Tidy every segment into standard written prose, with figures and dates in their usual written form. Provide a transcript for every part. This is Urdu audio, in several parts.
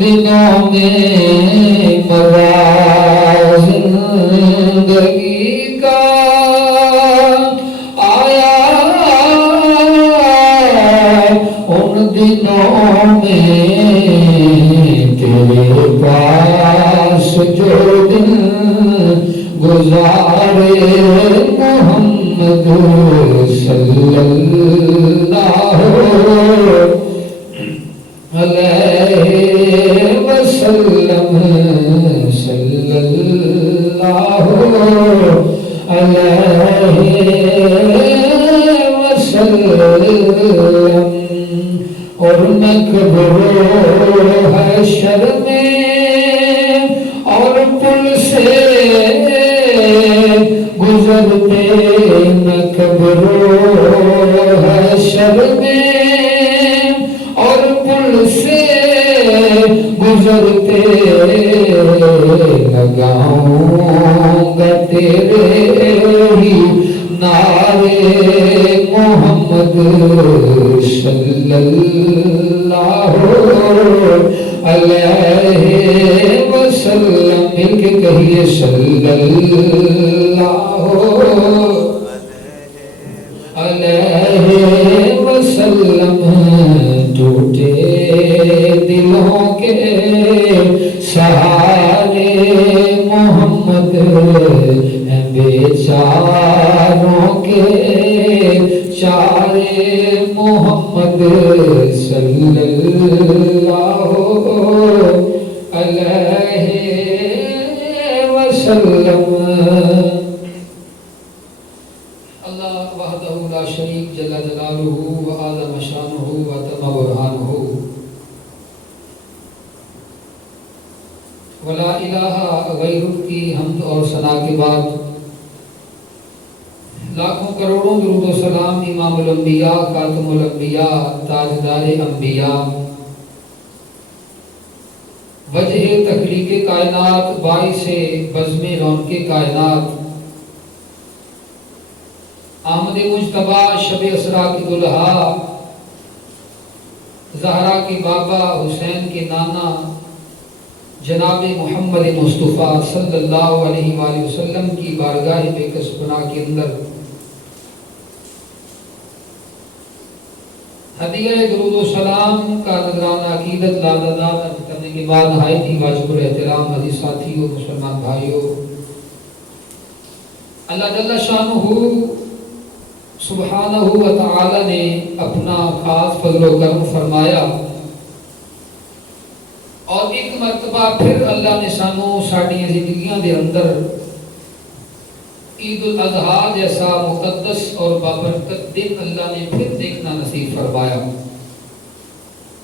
دنوں میں مزہ زندگی کا آیا، ان دنوں میں تیرے پاس جو دن گزارے محمد صلی اللہ علیہ وسلم، صلی اللہ علیہ وسلم۔ اور مقبرو حشر میں اور پل سے گزرتے، مقبرو حشر میں اور پل سے گزرتے، لگاؤں گا تیرے ہی نعرے محمد صلی اللہ علیہ وسلم۔ مل کے کہیے صلی اللہ علیہ وسلم۔ ٹوٹے دلوں کے سہارے محمد ہیں، بیچاروں کے چارے محمد صلی اللہ علیہ وسلم۔ اللہ وحدہ لا شریک جل جلالہ وعظم شانہ وتم برہانہ، ولا الہ غیر کی حمد اور ثنا کے بعد لاکھوں کروڑوں درود و سلام امام الانبیاء، خاتم الانبیاء، تاجدار انبیاء، وجہ تخلیق کائنات، باعث بزم رونق کائنات، احمد مجتبیٰ، شب اسرا کی دلہا، زہرا کے بابا، حسین کے نانا، جناب محمد مصطفیٰ صلی اللہ علیہ وآلہ وسلم کی بارگاہ بے کس پناہ کے اندر ہدیہ درود و سلام کا نذرانہ عقیدت لادادان عرض کرنے کے بعد نہایت ہی واجب الاحترام عزیز ساتھیوں، مسلمان بھائیوں، اللہ جل شانہ سبحانہ و تعالی نے اپنا خاص فضل و کرم فرمایا، اور ایک مرتبہ پھر اللہ نے سانوں ساڑیاں زندگیاں دے اندر عید الاضحیٰ جیسا مقدس اور بابرکت دن اللہ نے پھر دیکھنا نصیب فرمایا۔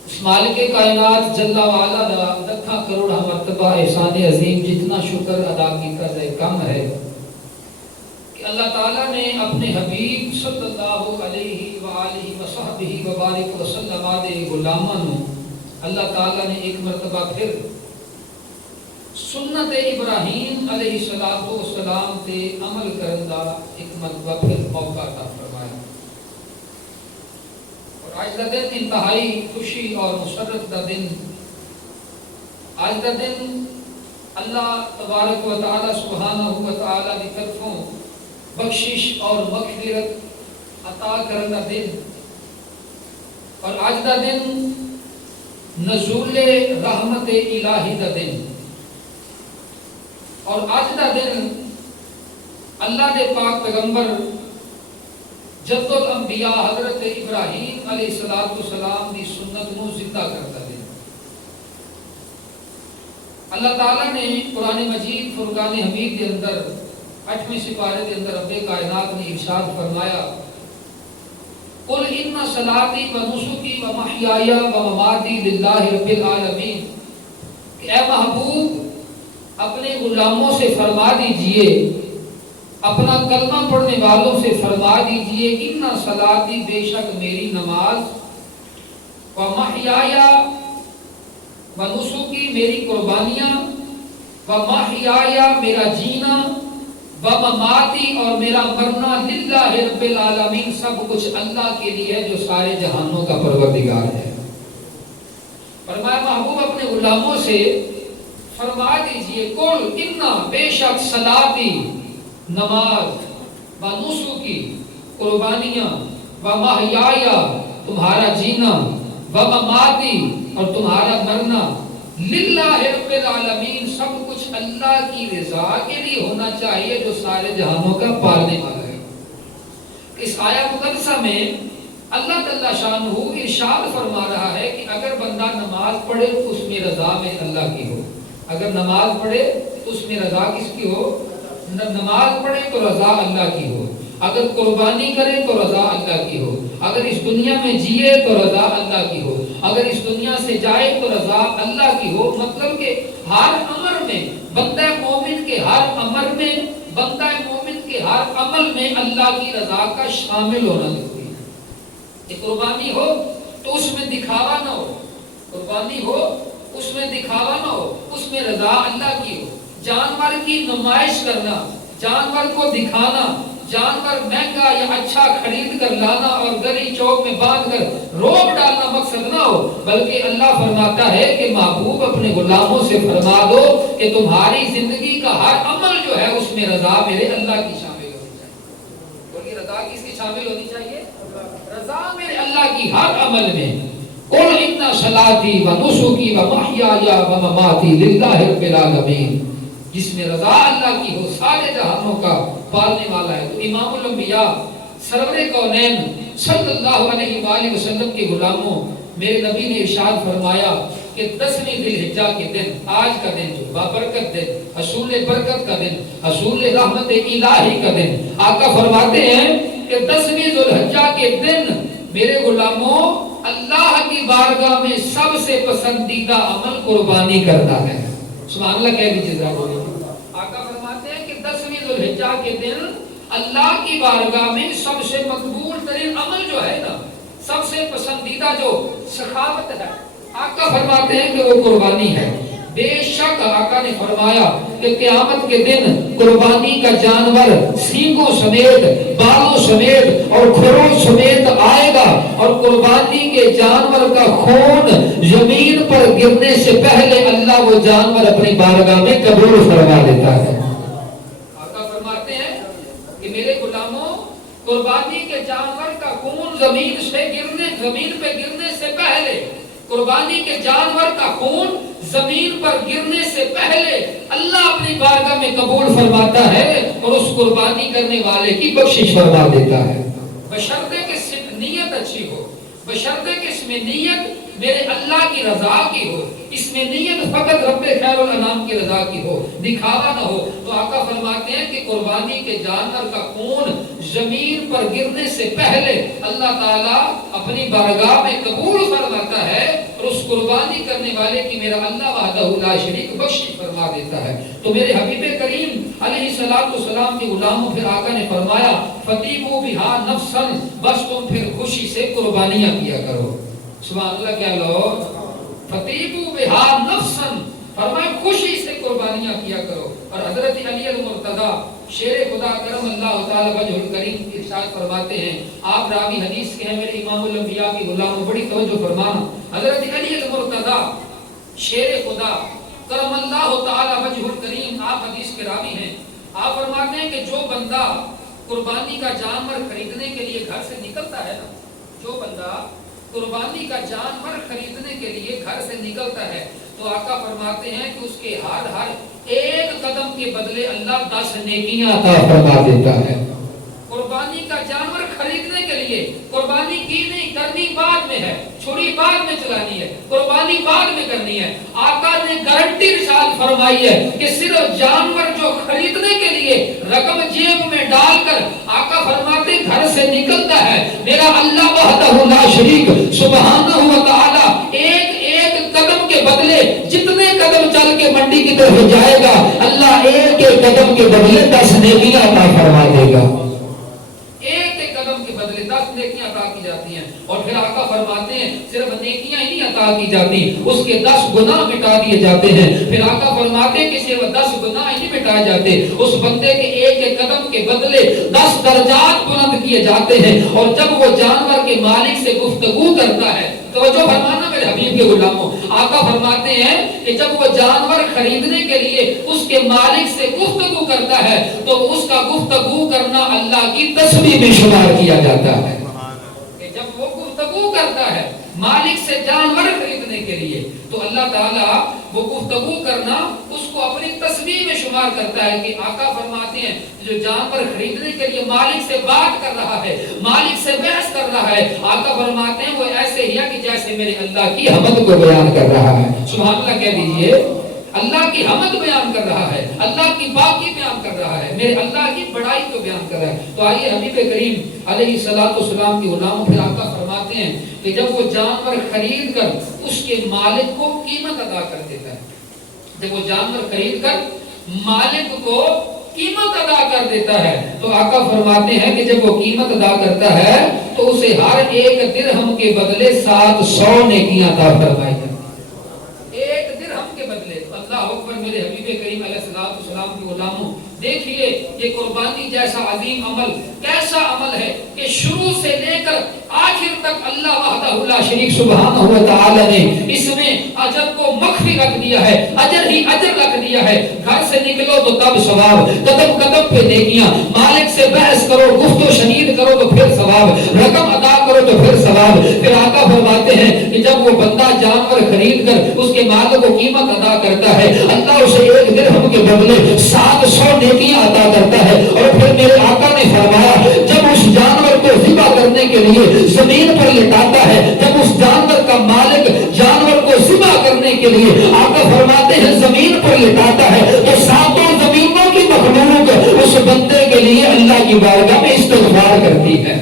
اس مالک کائنات جل وعلا دا لکھاں کروڑا مرتبہ احسان عظیم جتنا شکر ادا کی کر رہے کم ہے کہ اللہ تعالیٰ نے اپنے حبیب صلی اللہ علیہ وآلہ وصحبہ وبارک وسلم دے غلاماں اللہ تعالیٰ نے ایک مرتبہ پھر سنت ابراہیم علیہ السلام تے عمل کرن دا ایک مرتبہ پھر موقع عطا فرمایا، اور آج دا دن انتہائی خوشی اور مسرت دا دن، آج دا دن اللہ تبارک و تعالی سبحانہ و تعالی دی طرفوں بخشش اور مغفرت عطا کرن دا دن، اور آج دا دن نزول رحمت الہی دا دن، اور آج دا دن اللہ دے پاک پیغمبر جد الانبیاء حضرت ابراہیم علیہ السلام دی سنت نو زندہ کرتا دن۔ اللہ تعالیٰ نے قرآن مجید فرقان حمید دے اندر 8ویں سپارے دے اندر رب کائنات نے ارشاد فرمایا، قل ان صلاتی و نسکی و محیای و مماتی للہ رب العالمین، کہ اے محبوب اپنے غلاموں سے فرما دیجئے، اپنا کلمہ پڑھنے والوں سے فرما دیجئے، ان صلاتی بے شک میری نماز، و محیای و نسکی میری قربانیاں، و محیای میرا جینا، و مماتی اور میرا مرنا للہ رب العالمین، سب کچھ اللہ کے لیے ہے جو سارے جہانوں کا پروردگار ہے۔ فرمایا محبوب اپنے غلاموں سے فرما دیجئے قل انا بے شک صلاتی نماز و نسکی قربانیاں و محیایا تمہارا جینا و مماتی اور تمہارا مرنا للہ رب العالمین سب کچھ اللہ کی رضا کے لیے ہونا چاہیے جو سارے جہانوں کا پالنے والا ہے۔ اس آیت مقدسہ میں اللہ تعالیٰ شانہ ارشاد فرما رہا ہے کہ اگر بندہ نماز پڑھے تو اس میں رضا میں اللہ کی ہو، اگر نماز پڑھے تو اس میں رضا کس کی ہو؟ نماز پڑھے تو رضا اللہ کی ہو، اگر قربانی کرے تو رضا اللہ کی ہو، اگر اس دنیا میں جیے تو رضا اللہ کی ہو، اگر اس دنیا سے جائے تو رضا اللہ کی ہو۔ مطلب کہ ہر امر میں بندہ مومن کے ہر امر میں بندہ مومن کے ہر عمل میں اللہ کی رضا کا شامل ہونا ضروری ہے۔ کہ قربانی ہو تو اس میں دکھاوا نہ ہو، قربانی ہو اس میں دکھاوا نہ ہو، اس میں رضا اللہ کی ہو۔ جانور کی نمائش کرنا، جانور کو دکھانا، جانور مہنگا یا اچھا خرید کر لانا اور گلی چوک میں باندھ کر روب ڈالنا مقصد نہ ہو، بلکہ اللہ فرماتا ہے کہ محبوب اپنے غلاموں سے فرما دو کہ تمہاری زندگی کا ہر عمل جو ہے اس میں رضا میرے اللہ کی شامل ہونی چاہیے۔ بولیے رضا کس کی شامل ہونی چاہیے؟ رضا میرے اللہ کی ہر عمل میں۔ قل ان صلاتی و نسکی و محیایا و مماتی للہ رب العالمین، جس میں رضا اللہ کی ہو، سارے جہانوں کا پالنے والا ہے۔ تو امام الانبیاء سرور کونین صلی اللہ علیہ وآلہ وسلم کے غلاموں، میرے نبی نے ارشاد فرمایا کہ 10ویں ذی الحجہ کے دن، آج کا دن جو بابرکت دن، حصول برکت کا دن، حصول رحمت الہی کا دن، آقا فرماتے ہیں کہ 10ویں ذی الحجہ کے دن میرے غلاموں اللہ کی بارگاہ میں سب سے پسندیدہ عمل قربانی کرنا ہے۔ سبحان اللہ کہہ دیجیے ذرا۔ آقا فرماتے ہیں کہ 10ویں ذی الحجہ کے دن اللہ کی بارگاہ میں سب سے مقبول ترین عمل جو ہے نا، سب سے پسندیدہ جو سخاوت ہے، آقا فرماتے ہیں کہ وہ قربانی ہے۔ بے شک آقا نے فرمایا کہ قیامت کے دن قربانی کا جانور سینگوں سمیت، بالوں سمیت اور کھروں سمیت آئے گا، اور قربانی کے جانور کا خون زمین پر گرنے سے پہلے اللہ وہ جانور اپنی بارگاہ میں قبول فرما لیتا ہے۔ آقا فرماتے ہیں کہ میرے غلاموں قربانی کے جانور کا خون زمین پہ گرنے سے پہلے، قربانی کے جانور کا خون زمین پر گرنے سے پہلے اللہ اپنی بارگاہ میں قبول فرماتا ہے اور اس قربانی کرنے والے کی بخشش فرما دیتا ہے، بشرطے کہ صرف نیت اچھی ہو، بشرطے کہ اس میں نیت میرے اللہ کی رضا کی ہو، اس میں نیت فقط رب خیر الانام کی رضا کی ہو، دکھاوا نہ ہو۔ تو آقا فرماتے ہیں کہ قربانی کے جانور کا خون زمین پر گرنے سے پہلے اللہ تعالیٰ اپنی بارگاہ میں قبول فرماتا ہے اور اس قربانی کرنے والے کی میرا اللہ وحدہ لا شریک بخشش فرما دیتا ہے۔ تو میرے حبیب کریم علیہ السلام کے غلاموں پھر آقا نے فرمایا فَتِیبُوا بِهَا نَفْسًا، بس تم پھر خوشی سے قربانیاں کیا کرو۔ سبحان اللہ کیا لو فَتِیبُوا بِهَا نَفْسًا، فرمایا خوشی سے قربانیاں کیا کرو۔ اور حضرت علی المرتضیٰ شیر خدا کرم اللہ تعالی وجہ الکریم ارشاد فرماتے ہیں، آپ راوی حدیث کے ہیں میرے امام الانبیاء کی غلام، بڑی توجہ فرمانا۔ حضرت علی المرتضیٰ شیر خدا کرم اللہ تعالی وجہ الکریم، آپ حدیث کے راوی ہیں، آپ فرماتے ہیں کہ جو بندہ قربانی کا جانور خریدنے کے لیے گھر سے نکلتا ہے نا، جو بندہ قربانی کا جانور خریدنے کے لیے گھر سے نکلتا ہے تو آقا فرماتے ہیں کہ اس کے ہر ایک قدم کے بدلے اللہ 10 نیکیاں عطا فرما دیتا ہے۔ قربانی کا جانور خریدنے کے لیے قربانی کی نہیں کرنی بعد میں ہے، چھری بعد میں چلانی ہے، قربانی بعد میں کرنی ہے۔ آقا نے گارنٹی ارشاد فرمائی ہے کہ صرف جانور جو خریدنے کے لیے رقم جیب میں ڈال کر آقا فرماتے گھر سے نکلتا ہے، میرا اللہ وحدہ لا شریک سبحانہ و تعالی ایک ایک قدم کے بدلے جتنے قدم چل کے منڈی کی طرف جائے گا اللہ ایک ایک قدم کے بدلے 10 نیکیاں عطا فرما دے گا۔ ایک ایک قدم کے بدلے 10 نیکیاں عطا کی جاتی ہیں۔ اور پھر آقا فرماتے ہیں صرف نیکیاں ہی نہیں عطا کی جاتی، اس کے 10 گناہ مٹا دیے جاتے ہیں۔ پھر آقا فرماتے ہیں کہ صرف 10 گناہ ہی نہیں مٹائے جاتے، اس بندے کے ایک ایک قدم کے بدلے 10 درجات بلند کیے جاتے ہیں۔ اور جب وہ جانور کے مالک سے گفتگو کرتا ہے توجہ فرمانا میرے حبیب کے غلاموں، آقا فرماتے ہیں کہ جب وہ جانور خریدنے کے لیے اس کے مالک سے گفتگو کرتا ہے تو اس کا گفتگو کرنا اللہ کی تسبیح میں شمار کیا جاتا ہے۔ کہ جب وہ گفتگو کرتا ہے مالک سے جانور خریدنے کے لیے تو اللہ تعالیٰ وہ گفتگو کرنا اس کو اپنی تسبیح میں شمار کرتا ہے کہ آقا فرماتے ہیں جو جانور خریدنے کے لیے مالک سے بات کر رہا ہے، مالک سے بحث کر رہا ہے، آقا فرماتے ہیں وہ ایسے ہی ہے کہ جیسے میرے اللہ کی حمد کو بیان کر رہا ہے۔ سبحان اللہ کہہ دیجئے، اللہ کی حمد بیان کر رہا ہے، اللہ کی پاکی بیان کر رہا ہے، میرے اللہ کی بڑائی کو بیان کر رہا ہے۔ تو آئیے حبیب کریم علیہ السلام کے غلاموں پھر آقا فرماتے ہیں کہ جب وہ جانور خرید کر اس کے مالک کو قیمت ادا کر دیتا ہے، جب وہ جانور خرید کر مالک کو قیمت ادا کر دیتا ہے تو آقا فرماتے ہیں کہ جب وہ قیمت ادا کرتا ہے تو اسے ہر ایک درہم کے بدلے 700 نیکیاں عطا فرمائی جاتی ہیں۔ ایک درہم کے بدلے اللہ اکبر میرے حبیب کریم علیہ السلام کے غلاموں، دیکھیے یہ قربانی جیسا عظیم عمل کیسا عمل ہے کہ شروع سے لے کر آخر تک اللہ وحدہ لا شریک سبحانہ و تعالی نے اس میں اجر کو مخفی رکھ دیا ہے، اجر ہی اجر رکھ دیا ہے۔ گھر سے نکلو تو تب ثواب، قدم قدم پہ نیکیاں، مالک سے بحث کرو، گفت و شنید کرو تو پھر ثواب، رقم ادا کرو تو پھر ثواب۔ پھر آقا فرماتے ہیں کہ جب وہ بندہ جانور خرید کر اس کے مالک کو قیمت ادا کرتا ہے اللہ اسے ایک درہم کے بدلے 700 نیکیاں عطا کرتا ہے۔ اور پھر میرے آقا نے فرمایا جب اس جانور کو ذبح کرنے کے لیے زمین پر لٹاتا ہے، جب اس جانور کا مالک جانور کو ذبح کرنے کے لیے آقا فرماتے ہیں زمین پر لٹاتا ہے تو ساتوں زمینوں کی مخلوق اس بندے کے لیے اللہ کی بارگاہ میں استغفار کرتی ہے۔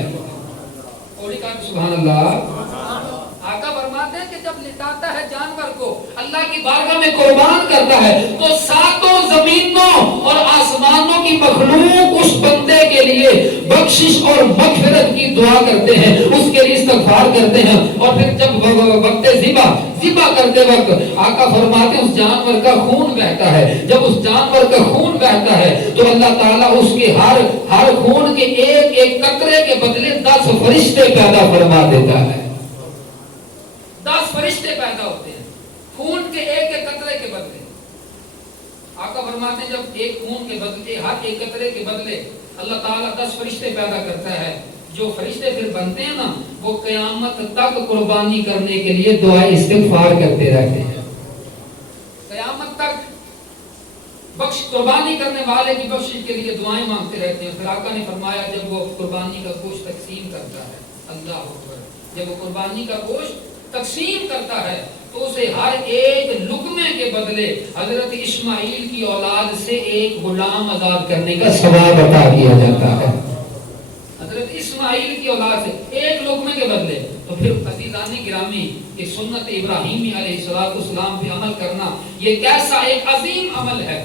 سبحان اللہ۔ آقا فرماتے ہیں کہ جب لٹاتا ہے جانور کو اللہ کی بارگاہ میں قربان کرتا ہے تو ساتوں زمینوں اور آسمانوں کی مخلوق اس بندے کے لیے بخشش اور مغفرت کی دعا کرتے ہیں، اس کے لیے استغفار کرتے ہیں۔ اور پھر جب وقت ذبح کرتے وقت آقا فرماتے ہیں اس جانور کا خون بہتا ہے، جب اس جانور کا خون بہتا ہے تو اللہ تعالیٰ اس کے ہر خون کے ایک ایک قطرے کے بدلے 10 فرشتے پیدا فرما دیتا ہے۔ 10 فرشتے پیدا ہوتے ہیں خون کے ایک ایک قطرے کے بدلے۔ آقا فرماتے ہیں جب ایک خون کے بدلے ہر ایک قطرے کے بدلے اللہ تعالیٰ 10 فرشتے پیدا کرتا ہے، جو فرشتے پھر بنتے ہیں نا وہ قیامت تک قربانی کرنے کے لیے دعا استغفار کرتے رہتے ہیں، قیامت تک قربانی کرنے والے کی بخشش کے لیے دعائیں مانگتے رہتے ہیں۔ پھر آقا نے فرمایا جب وہ قربانی کا گوشت تقسیم کرتا ہے، اللہ اکبر، جب وہ قربانی کا گوشت تقسیم کرتا ہے تو اسے ہر ایک لقمے کے بدلے حضرت اسماعیل کی اولاد سے ایک غلام آزاد کرنے کا ثواب عطا کیا جاتا ہے، حضرت اسماعیل کی اولاد سے ایک لقمے کے بدلے۔ تو پھر عزیزان گرامی کہ سنت ابراہیمی علیہ السلام پہ عمل کرنا یہ کیسا ایک عظیم عمل ہے،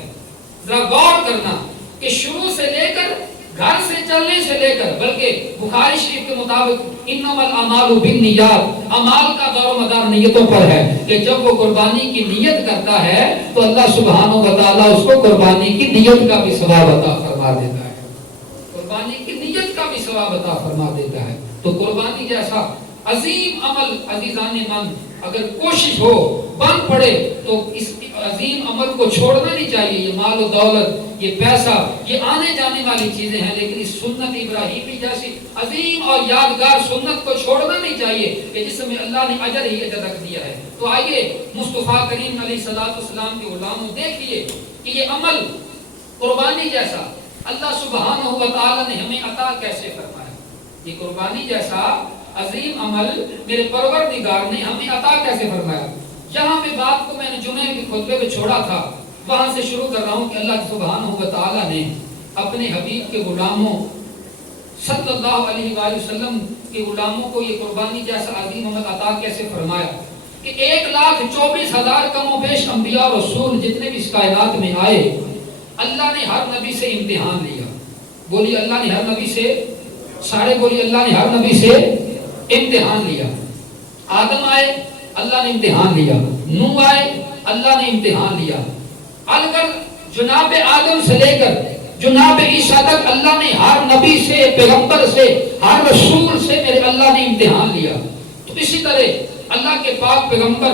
ذرا غور کرنا کہ شروع سے لے کر گھر سے چلنے سے لے کر بلکہ بخاری شریف کے مطابق انما الاعمال بالنیات، اعمال کا دار و مدار نیتوں پر ہے کہ جب وہ قربانی کی نیت کرتا ہے تو اللہ سبحانہ و تعالیٰ اس کو قربانی کی نیت کا بھی ثواب عطا فرما دیتا ہے، قربانی کی نیت کا بھی ثواب عطا فرما دیتا ہے۔ تو قربانی جیسا عظیم عمل عزیزان من اگر کوشش ہو بن پڑے تو اس عظیم عمل کو چھوڑنا نہیں چاہیے۔ یہ مال و دولت، یہ پیسہ، یہ آنے جانے والی چیزیں ہیں، لیکن اس سنت ابراہیمی جیسی عظیم اور یادگار سنت کو چھوڑنا نہیں چاہیے کہ جس میں اللہ نے اجر ہی اجر رکھ دیا ہے۔ تو آئیے مصطفیٰ کریم علیہ السلام کے غلاموں دیکھیے کہ یہ عمل قربانی جیسا اللہ سبحانہ و تعالی نے ہمیں عطا کیسے فرمایا، یہ قربانی جیسا عظیم عمل میرے پروردگار نے ہمیں عطا کیسے فرمایا۔ جہاں پہ بات کو میں نے جمعے کے خطبے میں چھوڑا تھا وہاں سے شروع کر رہا ہوں کہ اللہ سبحانہ و تعالی نے اپنے حبیب کے غلاموں صلی اللہ علیہ وآلہ وسلم کے غلاموں کو یہ قربانی جیسا عظیم عمل عطا کیسے فرمایا کہ 1,24,000 کم و بیش انبیاء اور رسول جتنے بھی اس کائنات میں آئے اللہ نے ہر نبی سے امتحان لیا۔ بولی اللہ نے ہر نبی سے، سارے بولی اللہ نے ہر نبی سے امتحان لیا۔ آدم آئے اللہ نے امتحان لیا، نوح آئے اللہ نے امتحان لیا، اگر جناب آدم سے لے کر جناب عیسیٰ تک اللہ نے ہر نبی سے، پیغمبر سے، ہر رسول سے میرے اللہ نے امتحان لیا۔ تو اسی طرح اللہ کے پاک پیغمبر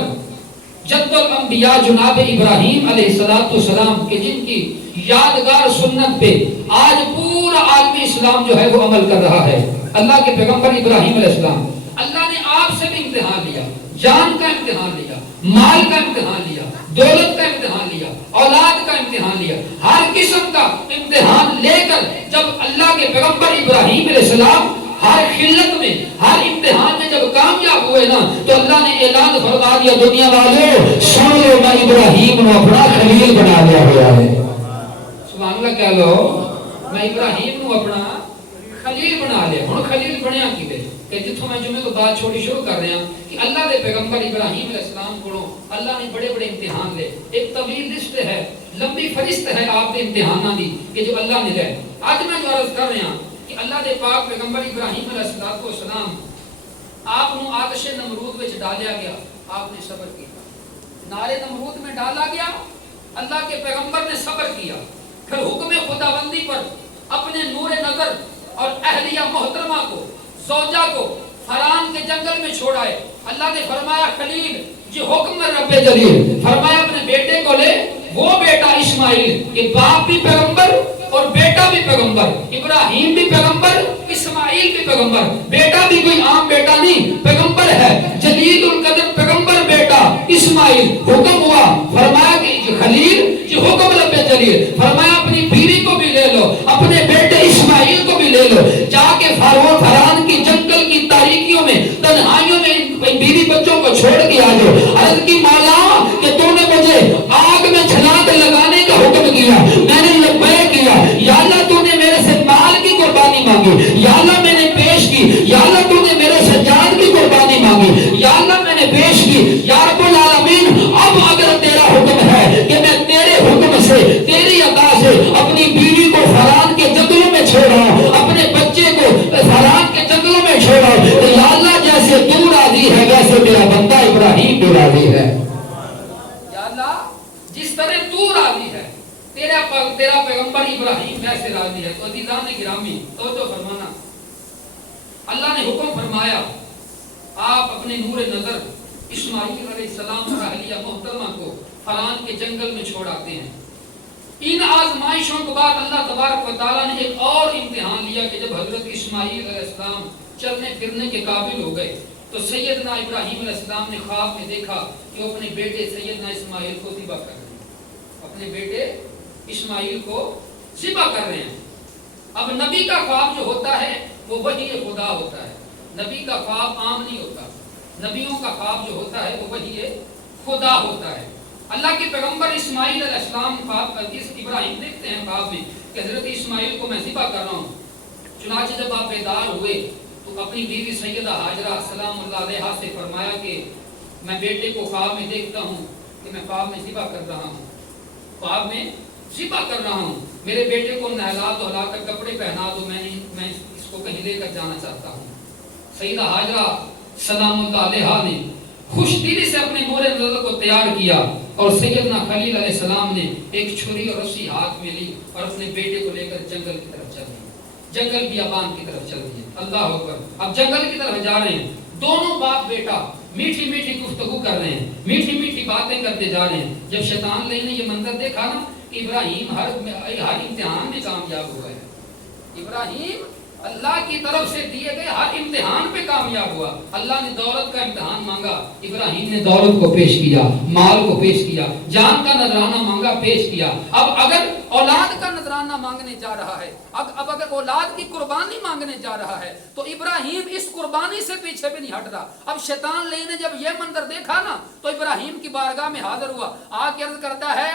جد الانبیاء جناب ابراہیم علیہ السلام کے جن کی یادگار سنت پہ آج پورا عالمی اسلام جو ہے وہ عمل کر رہا ہے. اللہ کے پیغمبر ابراہیم علیہ السلام، اللہ نے آپ سے بھی امتحان لیا، جان کا امتحان لیا، مال کا امتحان لیا، دولت کا امتحان لیا، اولاد کا امتحان لیا، ہر قسم کا امتحان لے کر جب اللہ کے پیغمبر ابراہیم علیہ السلام ہر خلت میں، ہر امتحان میں جب کامیاب ہوئے نا، تو اللہ نے اعلان فرما دیا، دنیا والوں سن لو میں ابراہیم نو اپنا خلیل بنا لیا ہوا ہے. سبحان اللہ کہہ لو، میں ابراہیم نو اپنا خلیل بنا لیا. ہن خلیل بنیا کیویں کہ جتھوں میں جمعے تو بات چھوٹی شروع کر رہا ہوں کہ اللہ دے پیغمبر ابراہیم علیہ السلام کو اللہ نے بڑے بڑے امتحان لے. ایک طویل لسٹ ہے، لمبی فہرست ہے آپ کے امتحانات دی کہ جو اللہ نے لے. آج میں جو عرض کر رہا ہوں کہ اللہ دے پاک پیغمبر ابراہیم علیہ السلام آپ نو آتش نمرود وچ ڈالیا گیا، آپ نے صبر کیا. نارے نمرود میں ڈالا گیا، اللہ کے پیغمبر نے صبر کیا. پھر حکم خداوندی پر اپنے نور نظر اور اہلیہ محترمہ کو، زوجہ کو فران کے جنگل میں چھوڑائے. اللہ نے فرمایا خلیل یہ حکم رب جلیل، فرمایا اپنے بیٹے کو لے. وہ بیٹا اسماعیل، کہ باپ بھی پیغمبر اور بیٹا بھی پیغمبر، ابراہیم بھی پیغمبر، اسماعیل بھی پیغمبر. بیٹا بھی کوئی عام بیٹا نہیں، پیغمبر ہے، جلیل القدر پیغمبر بیٹا اسماعیل. حکم ہوا، فرمایا کہ خلیل یہ حکم رب جلیل، فرمایا اپنی بیوی کو بھی لے لو، اپنے بیٹے اسماعیل کو بھی لے لو، جا کے فران کی جنگل کی تاریکیوں میں، تنہائیوں میں بیوی بچوں کو چھوڑ کے آ جاؤ. عرض کی مولا کہ تو نے مجھے آگ میں چھلانگ لگانے کا حکم کیا، میں نے لبیک کیا. یا اللہ تو نے میرے سے مال کی قربانی مانگی، یا اللہ میں نے پیش کی. یا اللہ تو نے میرے سے جان کی قربانی مانگی، یا اللہ میں نے پیش کی. یا رب العالمین اب اگر تیرا حکم ہے کہ میں تیرے حکم سے، تیری عطا سے اپنی بیوی کو فران کے جنگلوں میں چھوڑا، اپنے بچے کو فران کے جنگلوں میں چھوڑا، تو یا اللہ جیسے تو راضی ہے ویسے میرا بندہ ابراہیم بھی راضی ہے. یا اللہ جس طرح تو راضی ہے، تیرا پیغمبر ابراہیم ویسے راضی ہے. تو عزیزان گرامی توجہ فرمانا، اللہ نے حکم فرمایا آپ اپنے نور نظر اسماعیل علیہ السلام اور اہلیہ محترمہ کو فران کے جنگل میں چھوڑ آتے ہیں. ان آزمائشوں کے بعد اللہ تبارک و تعالیٰ نے ایک اور امتحان لیا کہ جب حضرت اسماعیل علیہ السلام چلنے پھرنے کے قابل ہو گئے تو سیدنا ابراہیم علیہ السلام نے خواب میں دیکھا کہ وہ اپنے بیٹے سیدنا اسماعیل کو ذبح کر رہے ہیں، اپنے بیٹے اسماعیل کو ذبح کر رہے ہیں. اب نبی کا خواب جو ہوتا ہے وہ وحی خدا ہوتا ہے. نبی کا خواب عام نہیں ہوتا، نبیوں کا خواب جو ہوتا ہے وہ وحی خدا ہوتا ہے. اللہ کے پیغمبر اسماعیل علیہ السلام خواب ابراہیم دیکھتے ہیں خواب میں کہ حضرت اسماعیل کو میں ذبح کر رہا ہوں. چنانچہ جب آپ بیدار ہوئے تو اپنی بیوی سیدہ ہاجرہ سلام اللہ علیہا سے فرمایا کہ میں بیٹے کو خواب میں دیکھتا ہوں کہ میں خواب میں ذبح کر رہا ہوں، خواب میں ذبح کر رہا ہوں. میرے بیٹے کو نہلا دھلا کر کپڑے پہنا دو، میں اس کو کہیں لے کر جانا چاہتا ہوں. سیدہ ہاجرہ سلام اللہ علیہا نے خوش دلی سے اپنے نور نظر کو تیار کیا اور سیدنا خلیل علیہ السلام نے ایک چھری اور رسی ہاتھ میں لی اور اپنے بیٹے کو لے کر جنگل کی طرف چل دیے. جنگل بیابان کی طرف چل دیے. اللہ اکبر. اب جنگل کی طرف جا رہے ہیں، دونوں باپ بیٹا میٹھی میٹھی گفتگو کر رہے ہیں، میٹھی میٹھی باتیں کرتے جا رہے ہیں. جب شیطان نے یہ منظر دیکھا نا، ابراہیم ہر امتحان میں کامیاب ہوا ہے. ابراہیم اللہ کی طرف سے دیے گئے ہر امتحان پہ کامیاب ہوا. اللہ نے دولت کا امتحان مانگا، ابراہیم نے دولت کو پیش کیا، مال کو پیش کیا، جان کا نذرانہ مانگا، پیش کیا. اب اگر اولاد کا نذرانہ مانگنے جا رہا ہے، اب اگر اولاد کی قربانی مانگنے جا رہا ہے تو ابراہیم اس قربانی سے پیچھے بھی نہیں ہٹ رہا. اب شیطان نے جب یہ منظر دیکھا نا تو ابراہیم کی بارگاہ میں حاضر ہوا، آ کے عرض کرتا ہے